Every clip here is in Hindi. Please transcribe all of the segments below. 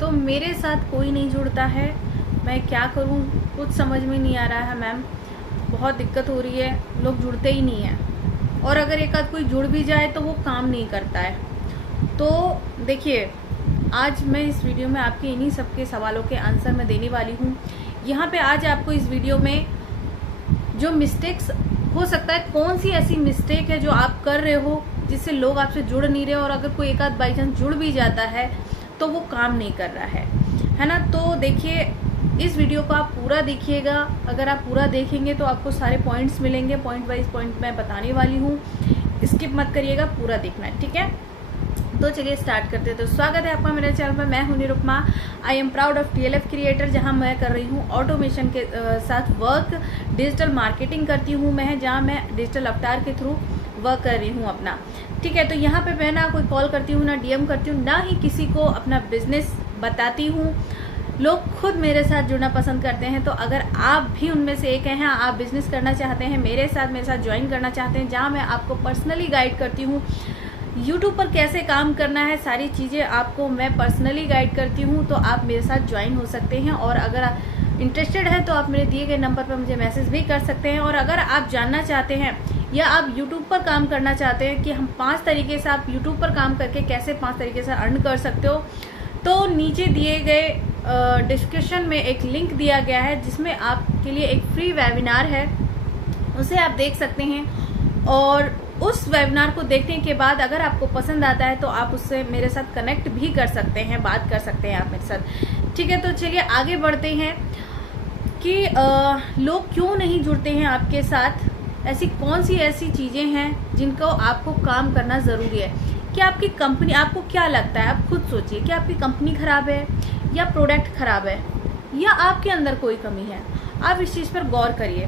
तो मेरे साथ कोई नहीं जुड़ता है, मैं क्या करूं कुछ समझ में नहीं आ रहा है मैम। बहुत दिक्कत हो रही है, लोग जुड़ते ही नहीं हैं, और अगर एक आध कोई जुड़ भी जाए तो वो काम नहीं करता है। तो देखिए, आज मैं इस वीडियो में आपके इन्हीं सबके सवालों के आंसर मैं देने वाली हूँ। यहाँ पे आज आपको इस वीडियो में जो मिस्टेक्स हो सकता है, कौन सी ऐसी मिस्टेक है जो आप कर रहे हो जिससे लोग आपसे जुड़ नहीं रहे, और अगर कोई एक आध बाई चांस जुड़ भी जाता है तो वो काम नहीं कर रहा है ना। तो देखिए, इस वीडियो को आप पूरा देखिएगा। अगर आप पूरा देखेंगे तो आपको सारे पॉइंट्स मिलेंगे, पॉइंट वाइज पॉइंट मैं बताने वाली हूँ। स्किप मत करिएगा, पूरा देखना है, ठीक है। तो चलिए स्टार्ट करते हैं। तो स्वागत है आपका मेरे चैनल पर। मैं हूं Nirupama. I am proud of TLF creator, जहां मैं कर रही हूं ऑटोमेशन के साथ वर्क। डिजिटल मार्केटिंग करती हूं मैं, जहां मैं डिजिटल अवतार के थ्रू वर्क कर रही हूं अपना, ठीक है। तो यहाँ पे मैं ना कोई कॉल करती हूँ, ना DM करती हूँ, ना ही किसी को अपना बिजनेस बताती हूँ। लोग खुद मेरे साथ जुड़ना पसंद करते हैं। तो अगर आप भी उनमें से एक हैं, आप बिजनेस करना चाहते हैं मेरे साथ ज्वाइन करना चाहते हैं, जहाँ मैं आपको पर्सनली गाइड करती हूँ YouTube पर कैसे काम करना है, सारी चीज़ें आपको मैं पर्सनली गाइड करती हूँ, तो आप मेरे साथ ज्वाइन हो सकते हैं। और अगर आप इंटरेस्टेड हैं तो आप मेरे दिए गए नंबर पर मुझे मैसेज भी कर सकते हैं। और अगर आप जानना चाहते हैं या आप YouTube पर काम करना चाहते हैं कि हम 5 तरीके से आप YouTube पर काम करके कैसे 5 तरीके से अर्न कर सकते हो, तो नीचे दिए गए डिस्क्रिप्शन में एक लिंक दिया गया है, जिसमें आपके लिए एक फ्री वेबिनार है, उसे आप देख सकते हैं। और उस वेबिनार को देखने के बाद अगर आपको पसंद आता है तो आप उससे मेरे साथ कनेक्ट भी कर सकते हैं, बात कर सकते हैं आप मेरे साथ, ठीक है। तो चलिए आगे बढ़ते हैं कि लोग क्यों नहीं जुड़ते हैं आपके साथ। ऐसी कौन सी ऐसी चीज़ें हैं जिनको आपको काम करना ज़रूरी है। कि आपकी कंपनी, आपको क्या लगता है, आप खुद सोचिए कि आपकी कंपनी खराब है या प्रोडक्ट खराब है या आपके अंदर कोई कमी है। आप इस चीज़ पर गौर करिए,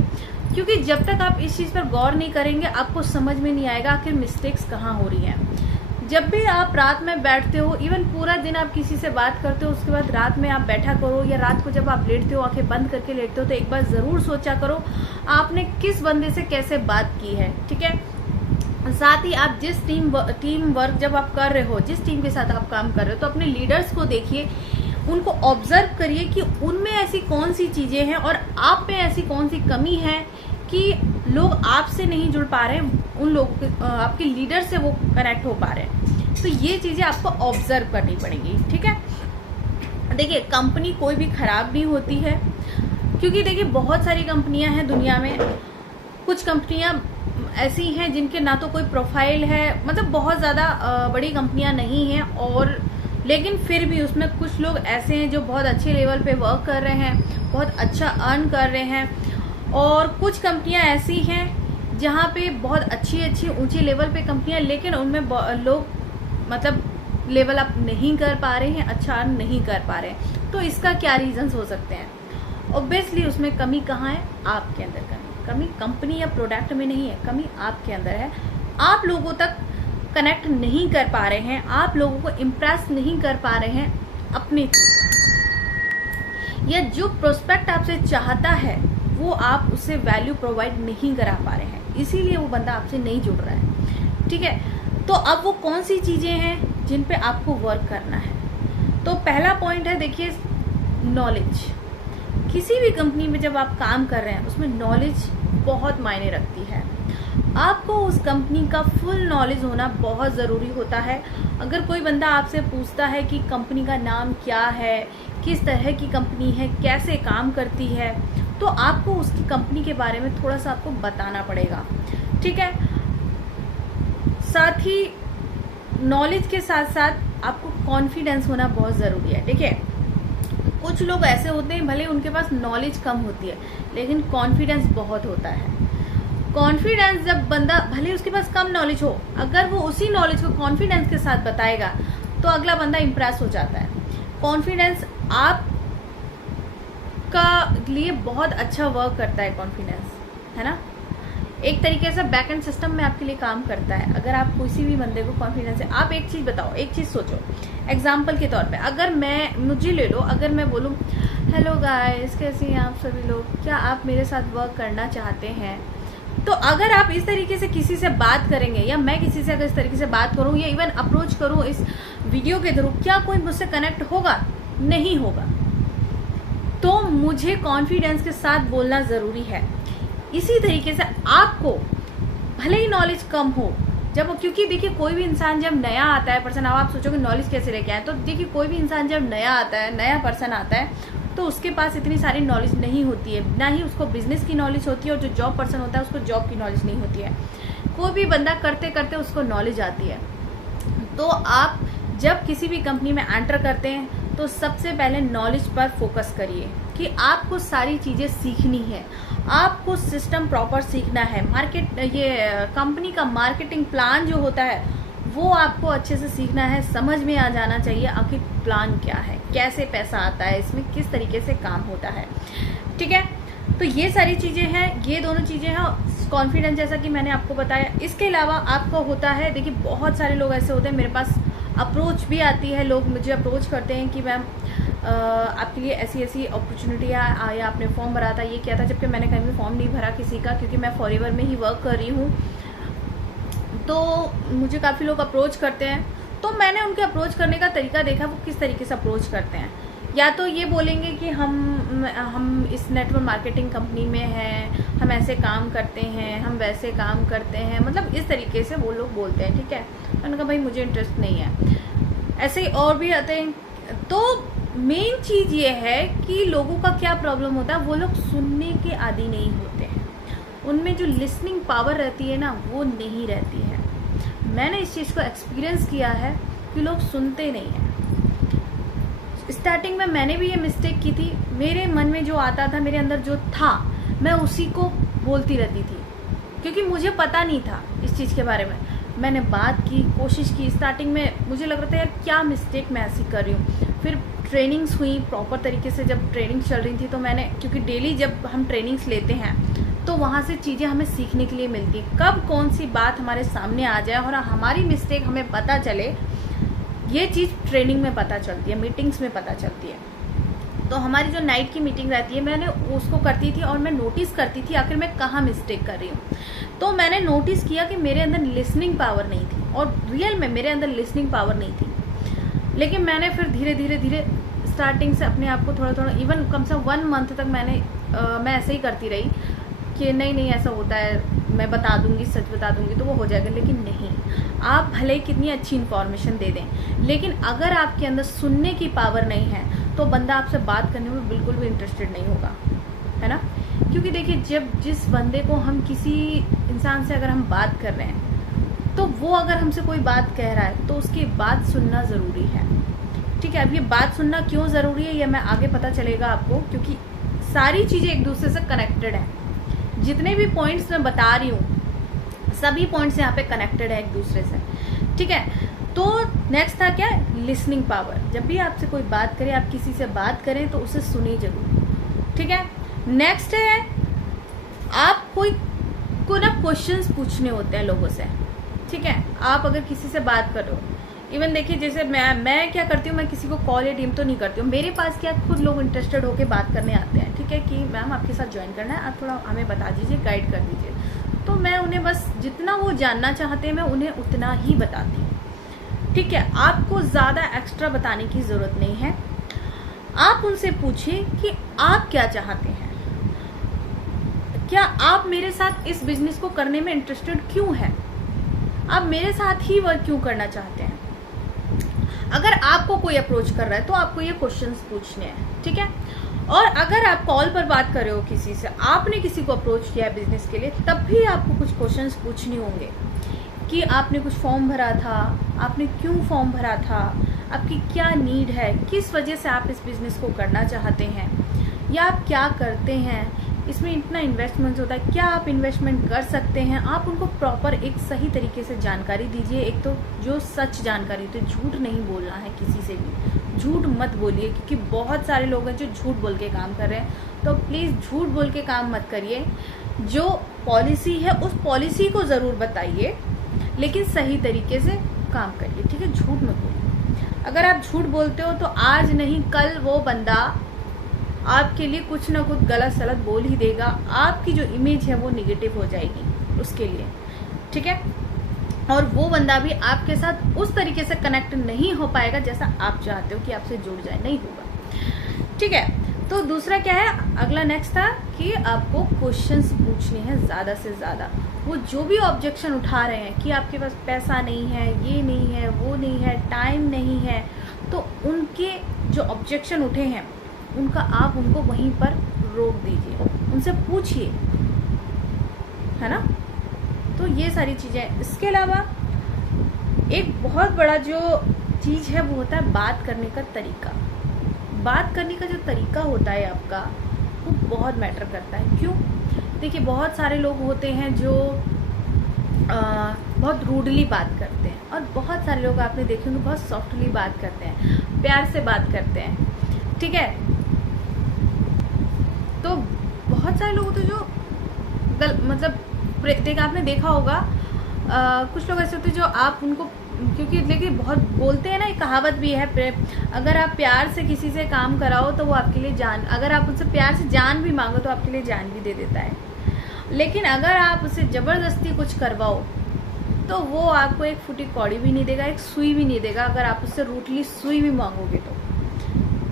क्योंकि जब तक आप इस चीज़ पर गौर नहीं करेंगे आपको समझ में नहीं आएगा आखिर मिस्टेक्स कहाँ हो रही हैं। जब भी आप रात में बैठते हो, इवन पूरा दिन आप किसी से बात करते हो, उसके बाद रात में आप बैठा करो, या रात को जब आप लेटते हो, आंखें बंद करके लेटते हो, तो एक बार ज़रूर सोचा करो आपने किस बंदे से कैसे बात की है, ठीक है। साथ ही आप जिस टीम वर्क जब आप कर रहे हो, जिस टीम के साथ आप काम कर रहे हो, तो अपने लीडर्स को देखिए, उनको ऑब्जर्व करिए कि उनमें ऐसी कौन सी चीज़ें हैं और आप में ऐसी कौन सी कमी है कि लोग आपसे नहीं जुड़ पा रहे हैं, उन लोग आपके लीडर से वो कनेक्ट हो पा रहे हैं। तो ये चीज़ें आपको ऑब्जर्व करनी पड़ेगी, ठीक है। देखिए, कंपनी कोई भी खराब नहीं होती है, क्योंकि देखिए बहुत सारी कंपनियां हैं दुनिया में। कुछ कंपनियां ऐसी हैं जिनके ना तो कोई प्रोफाइल है, मतलब बहुत ज़्यादा बड़ी कंपनियां नहीं हैं, और लेकिन फिर भी उसमें कुछ लोग ऐसे हैं जो बहुत अच्छे लेवल पे वर्क कर रहे हैं, बहुत अच्छा अर्न कर रहे हैं। और कुछ कंपनियां ऐसी हैं जहां पे बहुत अच्छी ऊंचे लेवल पे कंपनियां, लेकिन उनमें लोग मतलब लेवल अप नहीं कर पा रहे हैं, अच्छा अर्न नहीं कर पा रहे हैं। तो इसका क्या रीजंस हो सकते हैं? ऑब्वियसली उसमें कमी कहाँ है? आपके अंदर कमी कंपनी या प्रोडक्ट में नहीं है, कमी आपके अंदर है। आप लोगों तक कनेक्ट नहीं कर पा रहे हैं, आप लोगों को इम्प्रेस नहीं कर पा रहे हैं अपने थ्रू, या जो प्रोस्पेक्ट आपसे चाहता है वो आप उससे वैल्यू प्रोवाइड नहीं करा पा रहे हैं, इसीलिए वो बंदा आपसे नहीं जुड़ रहा है, ठीक है। तो अब वो कौन सी चीज़ें हैं जिन पे आपको वर्क करना है? तो पहला पॉइंट है, देखिए, नॉलेज। किसी भी कंपनी में जब आप काम कर रहे हैं उसमें नॉलेज बहुत मायने रखती है। आपको उस कंपनी का फुल नॉलेज होना बहुत ज़रूरी होता है। अगर कोई बंदा आपसे पूछता है कि कंपनी का नाम क्या है, किस तरह की कंपनी है, कैसे काम करती है, तो आपको उसकी कंपनी के बारे में थोड़ा सा आपको बताना पड़ेगा, ठीक है। साथ ही नॉलेज के साथ साथ आपको कॉन्फिडेंस होना बहुत ज़रूरी है। देखिए, कुछ लोग ऐसे होते हैं, भले उनके पास नॉलेज कम होती है लेकिन कॉन्फिडेंस बहुत होता है। कॉन्फिडेंस जब बंदा, भले उसके पास कम नॉलेज हो, अगर वो उसी नॉलेज को कॉन्फिडेंस के साथ बताएगा तो अगला बंदा इम्प्रेस हो जाता है। कॉन्फिडेंस आपका लिए बहुत अच्छा वर्क करता है, कॉन्फिडेंस, है ना। एक तरीके से बैकएंड सिस्टम में आपके लिए काम करता है। अगर आप किसी भी बंदे को कॉन्फिडेंस है, आप एक चीज़ बताओ, एक चीज़ सोचो, एग्जाम्पल के तौर पे अगर मुझे ले लो, अगर मैं बोलूँ हेलो गाइस, कैसे हैं आप सभी लोग, क्या आप मेरे साथ वर्क करना चाहते हैं? तो अगर आप इस तरीके से किसी से बात करेंगे, या मैं किसी से अगर इस तरीके से बात करूं, या इवन अप्रोच करूं इस वीडियो के थ्रू, क्या कोई मुझसे कनेक्ट होगा? नहीं होगा। तो मुझे कॉन्फिडेंस के साथ बोलना ज़रूरी है। इसी तरीके से आपको भले ही नॉलेज कम हो, जब, क्योंकि देखिए कोई भी इंसान जब नया आता है पर्सन, अब आप सोचोगे नॉलेज कैसे लेके आए, तो देखिए कोई भी इंसान जब नया आता है, नया पर्सन आता है, तो उसके पास इतनी सारी नॉलेज नहीं होती है, ना ही उसको बिजनेस की नॉलेज होती है, और जो जॉब पर्सन होता है उसको जॉब की नॉलेज नहीं होती है। कोई भी बंदा करते करते उसको नॉलेज आती है। तो आप जब किसी भी कंपनी में एंटर करते हैं तो सबसे पहले नॉलेज पर फोकस करिए कि आपको सारी चीज़ें सीखनी है, आपको सिस्टम प्रॉपर सीखना है, कंपनी का मार्केटिंग प्लान जो होता है वो आपको अच्छे से सीखना है, समझ में आ जाना चाहिए आखिर प्लान क्या है, कैसे पैसा आता है, इसमें किस तरीके से काम होता है। ठीक है, तो ये सारी चीज़ें हैं, ये दोनों चीज़ें हैं। कॉन्फिडेंस जैसा कि मैंने आपको बताया, इसके अलावा आपको होता है, देखिए बहुत सारे लोग ऐसे होते हैं, मेरे पास अप्रोच भी आती है, लोग मुझे अप्रोच करते हैं कि मैम आपके लिए ऐसी ऐसी अपॉर्चुनिटी आया, आपने फॉर्म भरा था, ये क्या था, जबकि मैंने कहीं भी फॉर्म नहीं भरा किसी का, क्योंकि मैं फॉरएवर में ही वर्क कर रही हूँ। तो मुझे काफ़ी लोग अप्रोच करते हैं, तो मैंने उनके अप्रोच करने का तरीका देखा, वो किस तरीके से अप्रोच करते हैं। या तो ये बोलेंगे कि हम इस नेटवर्क मार्केटिंग कंपनी में हैं, हम ऐसे काम करते हैं, हम वैसे काम करते हैं, मतलब इस तरीके से वो लोग बोलते हैं। ठीक है, मैंने कहा भाई मुझे इंटरेस्ट नहीं है। ऐसे ही और भी आते हैं। तो मेन चीज़ ये है कि लोगों का क्या प्रॉब्लम होता है, वो लोग सुनने के आदी नहीं होते हैं, उनमें जो लिसनिंग पावर रहती है ना वो नहीं रहती है। मैंने इस चीज़ को एक्सपीरियंस किया है कि लोग सुनते नहीं हैं। स्टार्टिंग में मैंने भी ये मिस्टेक की थी, मेरे मन में जो आता था, मेरे अंदर जो था, मैं उसी को बोलती रहती थी, क्योंकि मुझे पता नहीं था इस चीज़ के बारे में। मैंने बात की, कोशिश की, स्टार्टिंग में मुझे लग रहा था यार क्या मिस्टेक मैं ऐसी कर रही हूँ। फिर ट्रेनिंग्स हुई प्रॉपर तरीके से, जब ट्रेनिंग चल रही थी तो मैंने, क्योंकि डेली जब हम ट्रेनिंग्स लेते हैं तो वहाँ से चीज़ें हमें सीखने के लिए मिलती है, कब कौन सी बात हमारे सामने आ जाए और हमारी मिस्टेक हमें पता चले, ये चीज़ ट्रेनिंग में पता चलती है, मीटिंग्स में पता चलती है। तो हमारी जो नाइट की मीटिंग रहती है, मैंने उसको करती थी और मैं नोटिस करती थी आखिर मैं कहाँ मिस्टेक कर रही हूँ। तो मैंने नोटिस किया कि मेरे अंदर लिसनिंग पावर नहीं थी, और रियल में मेरे अंदर लिसनिंग पावर नहीं थी। लेकिन मैंने फिर धीरे धीरे स्टार्टिंग से अपने आप को थोड़ा इवन कम से कम 1 मंथ तक मैं ऐसे ही करती रही कि नहीं ऐसा होता है, मैं बता दूंगी, सच बता दूंगी तो वो हो जाएगा। लेकिन नहीं, आप भले ही कितनी अच्छी इन्फॉर्मेशन दे दें, लेकिन अगर आपके अंदर सुनने की पावर नहीं है तो बंदा आपसे बात करने में बिल्कुल भी इंटरेस्टेड नहीं होगा, है ना। क्योंकि देखिए, जब जिस बंदे को हम, किसी इंसान से अगर हम बात कर रहे हैं, तो वो अगर हमसे कोई बात कह रहा है तो उसकी बात सुनना ज़रूरी है। ठीक है, अब ये बात सुनना क्यों ज़रूरी है ये मैं आगे पता चलेगा आपको, क्योंकि सारी चीज़ें एक दूसरे से कनेक्टेड हैं। जितने भी पॉइंट्स मैं बता रही हूँ सभी पॉइंट्स यहाँ पे कनेक्टेड है एक दूसरे से। ठीक है, तो नेक्स्ट था क्या, लिसनिंग पावर। जब भी आपसे कोई बात करे, आप किसी से बात करें तो उसे सुनिए जरूर। ठीक है, नेक्स्ट है, आप को ना क्वेश्चंस पूछने होते हैं लोगों से। ठीक है, आप अगर किसी से बात कर रहे हो, इवन देखिए जैसे मैं क्या करती हूँ, मैं किसी को कॉल या डीएम तो नहीं करती हूँ, मेरे पास क्या खुद लोग इंटरेस्टेड होकर बात करने आते हैं। ठीक है, कि मैम आपके साथ ज्वाइन करना है, आप थोड़ा हमें बता दीजिए, गाइड कर दीजिए। तो मैं उन्हें बस जितना वो जानना चाहते हैं मैं उन्हें उतना ही बताती हूँ। ठीक है, आपको ज़्यादा एक्स्ट्रा बताने की ज़रूरत नहीं है। आप उनसे पूछिए कि आप क्या चाहते हैं, क्या आप मेरे साथ इस बिजनेस को करने में इंटरेस्टेड क्यों हैं, आप मेरे साथ ही वर्क क्यों करना चाहते हैं। अगर आपको कोई अप्रोच कर रहा है तो आपको ये क्वेश्चंस पूछने हैं। ठीक है, और अगर आप कॉल पर बात कर रहे हो किसी से, आपने किसी को अप्रोच किया है बिजनेस के लिए, तब भी आपको कुछ क्वेश्चंस पूछने होंगे कि आपने कुछ फॉर्म भरा था, आपने क्यों फॉर्म भरा था, आपकी क्या नीड है, किस वजह से आप इस बिजनेस को करना चाहते हैं, या आप क्या करते हैं, इसमें इतना इन्वेस्टमेंट होता है, क्या आप इन्वेस्टमेंट कर सकते हैं। आप उनको प्रॉपर एक सही तरीके से जानकारी दीजिए। एक तो जो सच जानकारी, तो झूठ नहीं बोलना है किसी से भी, झूठ मत बोलिए, क्योंकि बहुत सारे लोग हैं जो झूठ बोल के काम कर रहे हैं। तो प्लीज़ झूठ बोल के काम मत करिए, जो पॉलिसी है उस पॉलिसी को ज़रूर बताइए, लेकिन सही तरीके से काम करिए। ठीक है, झूठ मत बोलिए। अगर आप झूठ बोलते हो तो आज नहीं कल वो बंदा आपके लिए कुछ ना कुछ गलत सलत बोल ही देगा, आपकी जो इमेज है वो निगेटिव हो जाएगी उसके लिए। ठीक है, और वो बंदा भी आपके साथ उस तरीके से कनेक्ट नहीं हो पाएगा जैसा आप चाहते हो कि आपसे जुड़ जाए, नहीं होगा। ठीक है, तो दूसरा क्या है, अगला नेक्स्ट था कि आपको क्वेश्चंस पूछने हैं ज़्यादा से ज़्यादा। वो जो भी ऑब्जेक्शन उठा रहे हैं कि आपके पास पैसा नहीं है, ये नहीं है, वो नहीं है, टाइम नहीं है, तो उनके जो ऑब्जेक्शन उठे हैं आप उनको वहीं पर रोक दीजिए, उनसे पूछिए, है ना। तो ये सारी चीज़ें। इसके अलावा एक बहुत बड़ा जो चीज़ है वो होता है बात करने का तरीका। बात करने का जो तरीका होता है आपका, वो बहुत मैटर करता है। क्यों? देखिए, बहुत सारे लोग होते हैं जो बहुत रूडली बात करते हैं, और बहुत सारे लोग आपने देखे होंगे बहुत सॉफ्टली बात करते हैं, प्यार से बात करते हैं। ठीक है, तो बहुत सारे लोग होते हैं जो मतलब आपने देखा होगा कुछ लोग ऐसे होते हैं जो आप उनको, क्योंकि देखिए बहुत बोलते हैं ना, एक कहावत भी है, अगर आप प्यार से किसी से काम कराओ तो वो आपके लिए जान, अगर आप उनसे प्यार से जान भी मांगो तो आपके लिए जान भी दे देता है। लेकिन अगर आप उसे ज़बरदस्ती कुछ करवाओ तो वो आपको एक फूटी कौड़ी भी नहीं देगा, एक सुई भी नहीं देगा, अगर आप उससे रूटली सुई भी मांगोगे तो।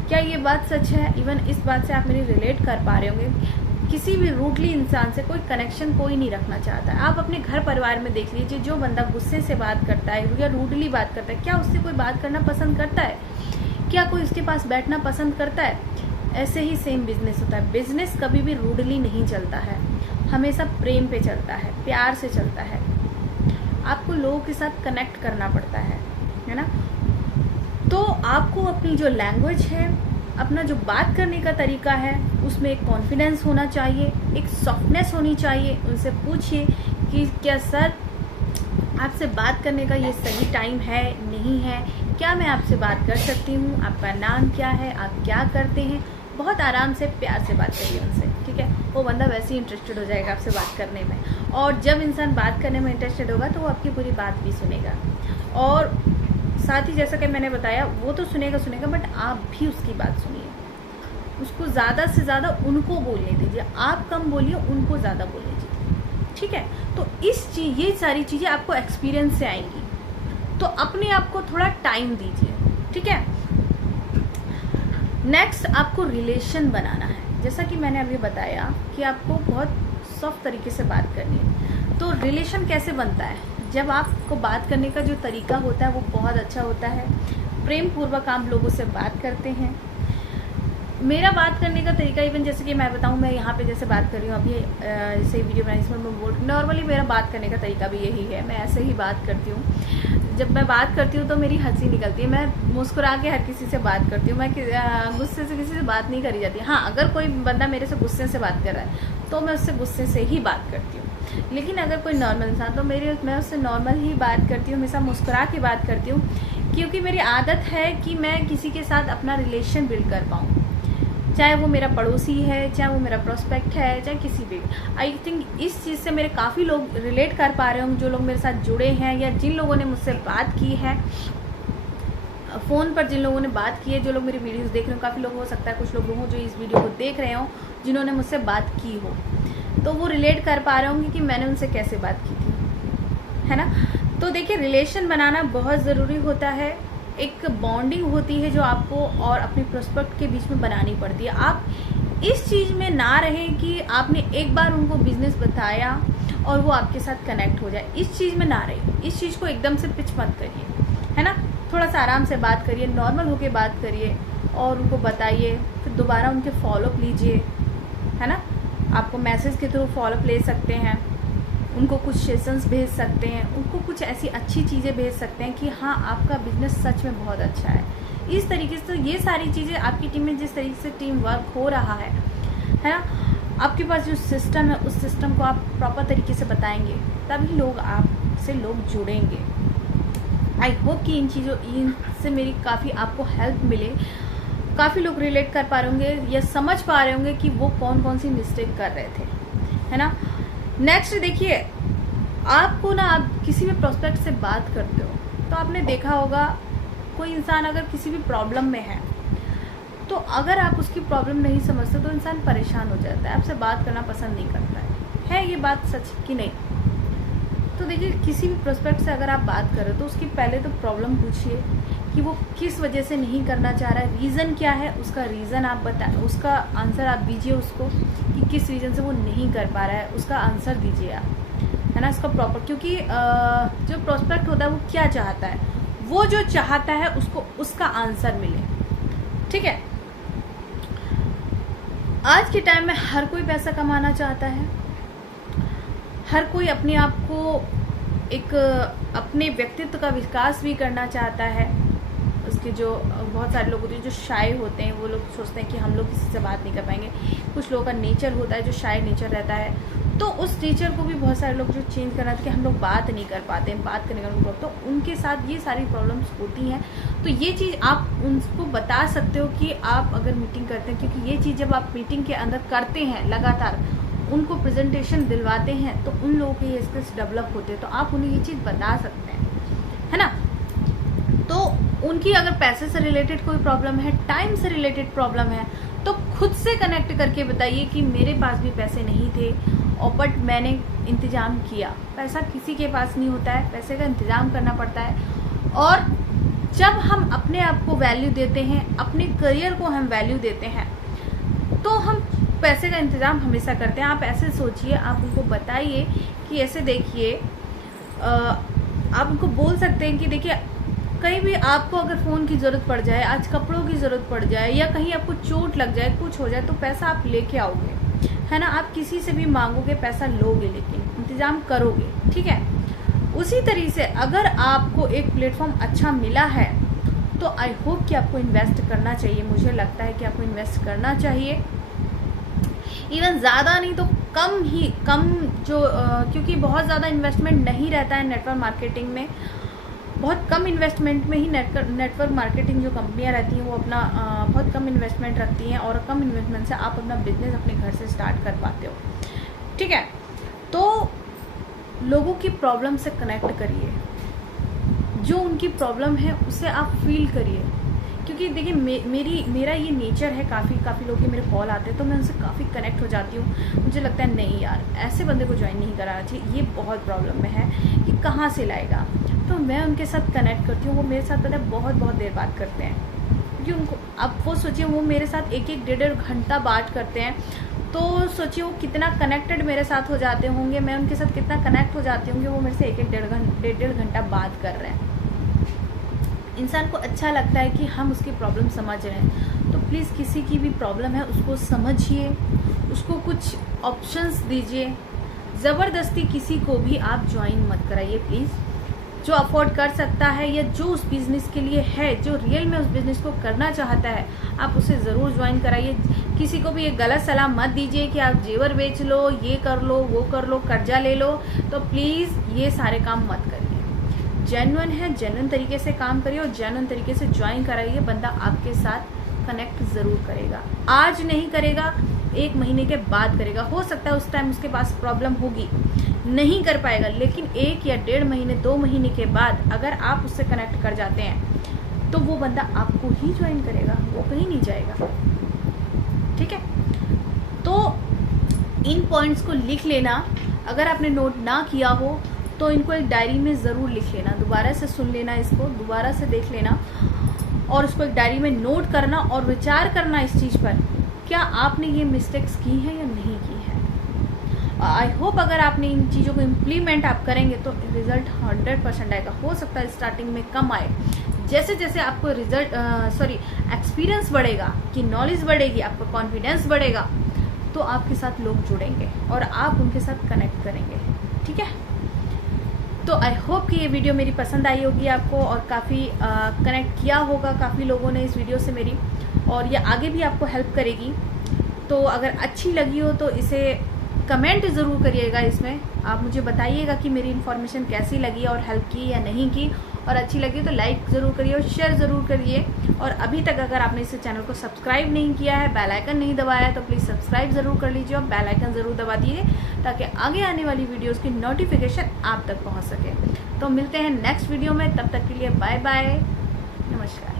क्या ये बात सच है? इवन इस बात से आप मेरी रिलेट कर पा रहे होंगे। किसी भी रूटली इंसान से कोई कनेक्शन कोई नहीं रखना चाहता है। आप अपने घर परिवार में देख लीजिए, जो बंदा गुस्से से बात करता है या रूडली बात करता है, क्या उससे कोई बात करना पसंद करता है? क्या कोई उसके पास बैठना पसंद करता है? ऐसे ही सेम बिजनेस होता है। बिजनेस कभी भी रूडली नहीं चलता है, हमेशा प्रेम पे चलता है, प्यार से चलता है। आपको लोगों के साथ कनेक्ट करना पड़ता है ना। तो आपको अपनी जो लैंग्वेज है, अपना जो बात करने का तरीका है, उसमें एक कॉन्फिडेंस होना चाहिए, एक सॉफ्टनेस होनी चाहिए। उनसे पूछिए कि क्या सर आपसे बात करने का ये सही टाइम है, नहीं है, क्या मैं आपसे बात कर सकती हूँ, आपका नाम क्या है, आप क्या करते हैं। बहुत आराम से प्यार से बात करिए उनसे, ठीक है। वो बंदा वैसे ही इंटरेस्टेड हो जाएगा आपसे बात करने में, और जब इंसान बात करने में इंटरेस्टेड होगा तो वो आपकी पूरी बात भी सुनेगा। और साथ ही जैसा कि मैंने बताया, वो तो सुनेगा, बट आप भी उसकी बात सुनिए, उसको ज़्यादा से ज़्यादा उनको बोलने दीजिए। आप कम बोलिए, उनको ज़्यादा बोलने दीजिए, ठीक है। तो ये सारी चीज़ें आपको एक्सपीरियंस से आएंगी, तो अपने आप को थोड़ा टाइम दीजिए, ठीक है। नेक्स्ट, आपको रिलेशन बनाना है। जैसा कि मैंने अभी बताया कि आपको बहुत सॉफ्ट तरीके से बात करनी है। तो रिलेशन कैसे बनता है? जब आपको बात करने का जो तरीका होता है वो बहुत अच्छा होता है, प्रेम पूर्वक आप लोगों से बात करते हैं। मेरा बात करने का तरीका, इवन जैसे कि मैं बताऊं, मैं यहाँ पे जैसे बात कर रही हूँ अभी, जैसे वीडियो बनाई इसमें मैं बोल, नॉर्मली मेरा बात करने का तरीका भी यही है, मैं ऐसे ही बात करती हूँ। जब मैं बात करती हूँ तो मेरी हंसी निकलती है, मैं मुस्कुरा के हर किसी से बात करती हूँ, मैं गुस्से से किसी से बात नहीं करी जाती। हाँ, अगर कोई बंदा मेरे से गुस्से से बात कर रहा है तो मैं उससे गुस्से से ही बात करती हूँ। लेकिन अगर कोई नॉर्मल इंसान, तो मैं उससे नॉर्मल ही बात करती हूँ, हमेशा मुस्कुरा के बात करती हूँ, क्योंकि मेरी आदत है कि मैं किसी के साथ अपना रिलेशन बिल्ड कर पाऊँ, चाहे वो मेरा पड़ोसी है, चाहे वो मेरा प्रोस्पेक्ट है, चाहे किसी भी। आई थिंक इस चीज़ से मेरे काफ़ी लोग रिलेट कर पा रहे होंगे, जो लोग मेरे साथ जुड़े हैं या जिन लोगों ने मुझसे बात की है फ़ोन पर, जिन लोगों ने बात की है, जो लोग मेरी वीडियोस देख रहे हो। काफ़ी लोग हो सकता है कुछ लोग हों जो इस वीडियो को देख रहे हों जिन्होंने मुझसे बात की हो, तो वो रिलेट कर पा रहे होंगे कि मैंने उनसे कैसे बात की थी, है ना। तो देखिए, रिलेशन बनाना बहुत ज़रूरी होता है। एक बॉन्डिंग होती है जो आपको और अपने प्रोस्पेक्ट के बीच में बनानी पड़ती है। आप इस चीज़ में ना रहें कि आपने एक बार उनको बिजनेस बताया और वो आपके साथ कनेक्ट हो जाए, इस चीज़ में ना रहें। इस चीज़ को एकदम से पिच मत करिए, है ना। थोड़ा सा आराम से बात करिए, नॉर्मल होके बात करिए और उनको बताइए, फिर दोबारा उनके फॉलोअप लीजिए, है ना। आपको मैसेज के थ्रू फॉलोअप ले सकते हैं, उनको कुछ सेशंस भेज सकते हैं, उनको कुछ ऐसी अच्छी चीज़ें भेज सकते हैं कि हाँ, आपका बिजनेस सच में बहुत अच्छा है। इस तरीके से, तो ये सारी चीज़ें आपकी टीम में जिस तरीके से टीम वर्क हो रहा है ना, आपके पास जो सिस्टम है उस सिस्टम को आप प्रॉपर तरीके से बताएंगे, तभी लोग आपसे जुड़ेंगे। आई होप कि इनसे मेरी काफ़ी आपको हेल्प मिले। काफ़ी लोग रिलेट कर पा रहे होंगे या समझ पा रहे होंगे कि वो कौन कौन सी मिस्टेक कर रहे थे, है ना। नेक्स्ट देखिए, आपको ना, आप किसी भी प्रोस्पेक्ट से बात करते हो तो आपने देखा होगा, कोई इंसान अगर किसी भी प्रॉब्लम में है तो अगर आप उसकी प्रॉब्लम नहीं समझते तो इंसान परेशान हो जाता है, आपसे बात करना पसंद नहीं करता है ये बात सच कि नहीं? तो देखिए, किसी भी प्रोस्पेक्ट से अगर आप बात करें तो उसकी पहले तो प्रॉब्लम पूछिए कि वो किस वजह से नहीं करना चाह रहा है, रीज़न क्या है, उसका रीज़न आप बताएं, उसका आंसर आप दीजिए उसको कि किस रीज़न से वो नहीं कर पा रहा है, उसका आंसर दीजिए आप, है ना, इसका प्रॉपर। क्योंकि जो प्रोस्पेक्ट होता है वो क्या चाहता है, वो जो चाहता है उसको उसका आंसर मिले, ठीक है। आज के टाइम में हर कोई पैसा कमाना चाहता है, हर कोई अपने आप को एक अपने व्यक्तित्व का विकास भी करना चाहता है। उसके जो बहुत सारे लोग होते हैं जो शाय होते हैं, वो लोग सोचते हैं कि हम लोग किसी से बात नहीं कर पाएंगे। कुछ लोगों का नेचर होता है जो शाय नेचर रहता है, तो उस नेचर को भी बहुत सारे लोग जो चेंज करना था कि हम लोग बात नहीं कर पाते हैं, बात करने का उनको, तो उनके साथ ये सारी प्रॉब्लम्स होती हैं। तो ये चीज़ आप उनको बता सकते हो कि आप अगर मीटिंग करते हैं, क्योंकि ये चीज़ जब आप मीटिंग के अंदर करते हैं लगातार, उनको प्रेजेंटेशन दिलवाते हैं, तो उन लोगों के ये स्किल्स डेवलप होते हैं, तो आप उन्हें ये चीज़ बता सकते हैं, है ना। तो उनकी अगर पैसे से रिलेटेड कोई प्रॉब्लम है, टाइम से रिलेटेड प्रॉब्लम है, तो खुद से कनेक्ट करके बताइए कि मेरे पास भी पैसे नहीं थे और बट मैंने इंतज़ाम किया। पैसा किसी के पास नहीं होता है, पैसे का इंतज़ाम करना पड़ता है। और जब हम अपने आप को वैल्यू देते हैं, अपने करियर को हम वैल्यू देते हैं, तो हम पैसे का इंतज़ाम हमेशा करते हैं। आप ऐसे सोचिए, आप उनको बताइए कि ऐसे देखिए, आप उनको बोल सकते हैं कि देखिए, कहीं भी आपको अगर फ़ोन की ज़रूरत पड़ जाए, आज कपड़ों की ज़रूरत पड़ जाए, या कहीं आपको चोट लग जाए, कुछ हो जाए, तो पैसा आप लेके आओगे, है ना। आप किसी से भी मांगोगे, पैसा लोगे, लेकिन इंतज़ाम करोगे, ठीक है। उसी तरीके से अगर आपको एक प्लेटफॉर्म अच्छा मिला है, तो आई होप कि आपको इन्वेस्ट करना चाहिए। मुझे लगता है कि आपको इन्वेस्ट करना चाहिए, इवन ज़्यादा नहीं तो कम जो क्योंकि बहुत ज़्यादा इन्वेस्टमेंट नहीं रहता है नेटवर्क मार्केटिंग में। बहुत कम इन्वेस्टमेंट में ही नेटवर्क मार्केटिंग जो कंपनियां रहती हैं वो अपना बहुत कम इन्वेस्टमेंट रखती हैं, और कम इन्वेस्टमेंट से आप अपना बिजनेस अपने घर से स्टार्ट कर पाते हो, ठीक है। तो लोगों की प्रॉब्लम से कनेक्ट करिए, जो उनकी प्रॉब्लम है उसे आप फील करिए। क्योंकि देखिए, मेरा ये नेचर है, काफ़ी लोग के मेरे कॉल आते हैं तो मैं उनसे काफ़ी कनेक्ट हो जाती हूँ। मुझे लगता है नहीं यार, ऐसे बंदे को ज्वाइन नहीं कराना चाहिए, ये बहुत प्रॉब्लम में है कि कहाँ से लाएगा। तो मैं उनके साथ कनेक्ट करती हूँ, वो मेरे साथ पता है बहुत देर बात करते हैं, क्योंकि उनको आप वो सोचिए, वो मेरे साथ एक डेढ़ घंटा बात करते हैं, तो सोचिए वो कितना कनेक्टेड मेरे साथ हो जाते होंगे, मैं उनके साथ कितना कनेक्ट हो जाती होंगे, वो मेरे से एक डेढ़ घंटा बात कर रहे हैं। इंसान को अच्छा लगता है कि हम उसकी प्रॉब्लम समझ रहे हैं। तो प्लीज़ किसी की भी प्रॉब्लम है उसको समझिए, उसको कुछ ऑप्शंस दीजिए। ज़बरदस्ती किसी को भी आप ज्वाइन मत कराइए प्लीज़। जो अफोर्ड कर सकता है या जो उस बिज़नेस के लिए है, जो रियल में उस बिज़नेस को करना चाहता है, आप उसे ज़रूर ज्वाइन कराइए। किसी को भी ये गलत सलाह मत दीजिए कि आप जेवर बेच लो, ये कर लो, वो कर लो, कर्जा ले लो। तो प्लीज़ ये सारे काम मत करिए। जेन्युइन है, जेन्युइन तरीके से काम करिए और जेन्युइन तरीके से ज्वाइन कराइए। बंदा आपके साथ कनेक्ट ज़रूर करेगा, आज नहीं करेगा, 1 महीने के बाद करेगा। हो सकता है उस टाइम उसके पास प्रॉब्लम होगी, नहीं कर पाएगा, लेकिन 1 या 1.5 महीने 2 महीने के बाद अगर आप उससे कनेक्ट कर जाते हैं तो वो बंदा आपको ही ज्वाइन करेगा, वो कहीं नहीं जाएगा, ठीक है। तो इन पॉइंट्स को लिख लेना, अगर आपने नोट ना किया हो तो इनको एक डायरी में ज़रूर लिख लेना, दोबारा से सुन लेना, इसको दोबारा से देख लेना और उसको एक डायरी में नोट करना और विचार करना इस चीज़ पर, क्या आपने ये मिस्टेक्स की है या नहीं की है। आई होप अगर आपने इन चीज़ों को इम्प्लीमेंट आप करेंगे तो रिजल्ट 100% आएगा। हो सकता है स्टार्टिंग में कम आए, जैसे जैसे आपको एक्सपीरियंस बढ़ेगा, कि नॉलेज बढ़ेगी, आपका कॉन्फिडेंस बढ़ेगा, तो आपके साथ लोग जुड़ेंगे और आप उनके साथ कनेक्ट करेंगे, ठीक है। तो आई होप कि ये वीडियो मेरी पसंद आई होगी आपको और काफ़ी कनेक्ट किया होगा काफ़ी लोगों ने इस वीडियो से मेरी, और ये आगे भी आपको हेल्प करेगी। तो अगर अच्छी लगी हो तो इसे कमेंट ज़रूर करिएगा, इसमें आप मुझे बताइएगा कि मेरी इन्फॉर्मेशन कैसी लगी और हेल्प की या नहीं की, और अच्छी लगी तो लाइक ज़रूर करिए और शेयर ज़रूर करिए। और अभी तक अगर आपने इस चैनल को सब्सक्राइब नहीं किया है, बेल आइकन नहीं दबाया है, तो प्लीज़ सब्सक्राइब ज़रूर कर लीजिए और बेल आइकन ज़रूर दबा दीजिए ताकि आगे आने वाली वीडियोज़ की नोटिफिकेशन आप तक पहुँच सके। तो मिलते हैं नेक्स्ट वीडियो में, तब तक के लिए बाय बाय, नमस्कार।